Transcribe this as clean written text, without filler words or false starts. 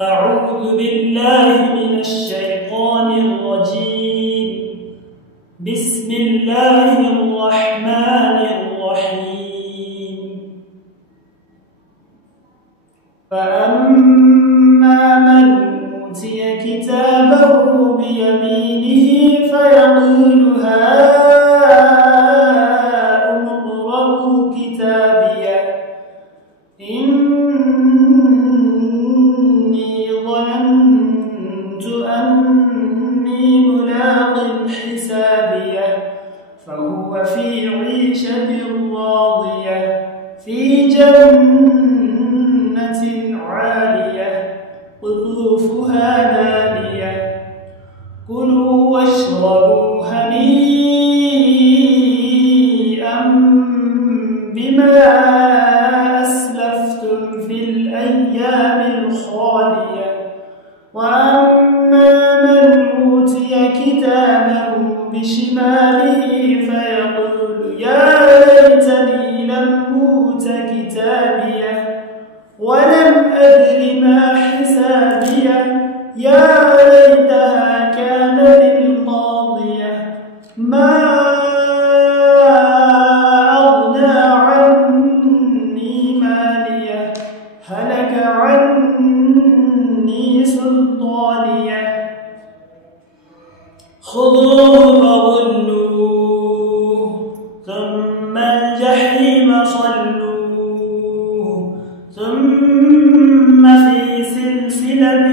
أعوذ بالله من الشيطان الرجيم. بسم الله الرحمن الرحيم. فأما من أوتي كتابه بيمينه فيقول هاؤم اقرءوا كتابيه إني ظننت أني ملاق حسابيه فهو في عيشة راضية في جنة عالية قطوفها دانية كلوا واشربوا هنيئا بما أسلفتم في الأيام الخالية. وأما من أوتي كتابه بشماله فيقول يا ليتني لم أوت كتابيه ولم أدر ما حسابيه يا ليتها كانت القاضية ما أغنى عني ماليه هلك عني سلطانيه خذوه فغلوه ثم الجحيم صلوه ثم في سلسلة